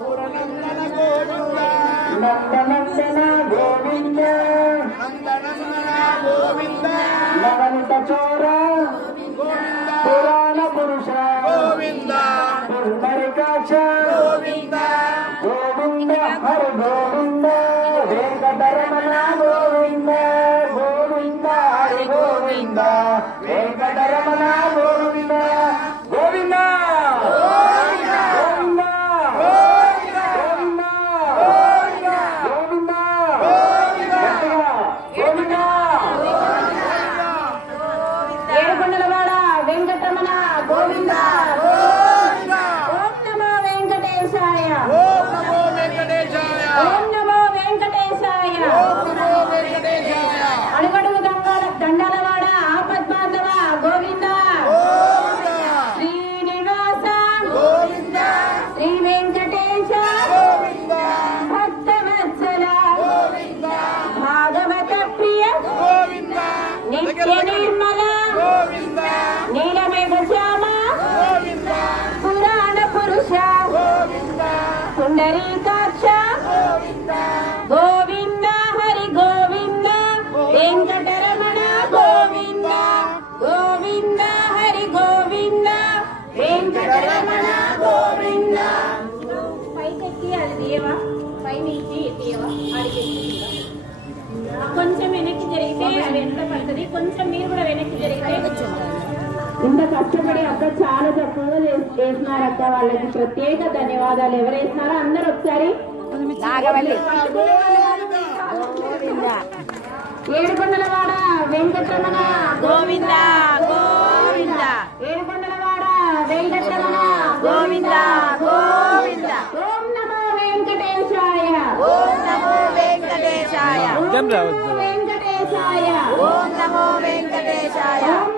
పురనందన గోవింద నందనందన గోవింద నందనందన గోవింద నవనిత చోర గోవింద పురాణ పురుష గోవింద పుండరీకాక్ష గోవింద గోవింద హరి గోవింద వెంకటరమణ గోవింద గోవింద హరి గోవింద వెంకటరమణ గోవింద గోవింద ఏడుకొండలవాడ వెంకటరమణ గోవింద ఓం నమో వెంకటేశాయ ఓం నమో వెంకటేశాయ ఓం నమో వెంకటేశాయ ఓం నమో వెంకటేశాయ అడుగడుగు దండాలవాడ ఆపద్బాంధవ గోవింద గోవింద శ్రీనివాస గోవింద శ్రీ వెంకటేశ గోవింద భక్తవత్సల గోవింద భాగవత ప్రియ గోవింద నిత్య నిర్మల గోవింద నీలమేఘ శ్యామ గోవింద పురాణ పురుష గోవింద పుండరీకాక్ష గోవింద గోవింద హరి గోవింద వెంకటరమణ గోవింద గోవింద హరి గోవింద వెంకటరమణ గోవింద పైకెక్కి అది తీయవా పై నుంచి తీయవా అడిగి కొంచెం వెనక్కి జరిగితే అది ఎంత పడుతుంది కొంచెం మీరు కూడా వెనక్కి జరిగితే ఇంత కష్టపడి అక్క చాలా చక్కగా చేస్తున్నారు అక్క వాళ్ళకి ప్రత్యేక ధన్యవాదాలు ఎవరు వేసినారో అందరూ ఒకసారి ఏడుకొండలవాడ వెంకటరమణ గోవింద గోవింద ఏడుకొండలవాడ వెంకటరమణ గోవింద గోవింద ఓం నమో వెంకటేశాయ ఓం నమో వెంకటేశాయ ఓం నమో వెంకటేశాయ ఓం నమో వెంకటేశాయ ఓం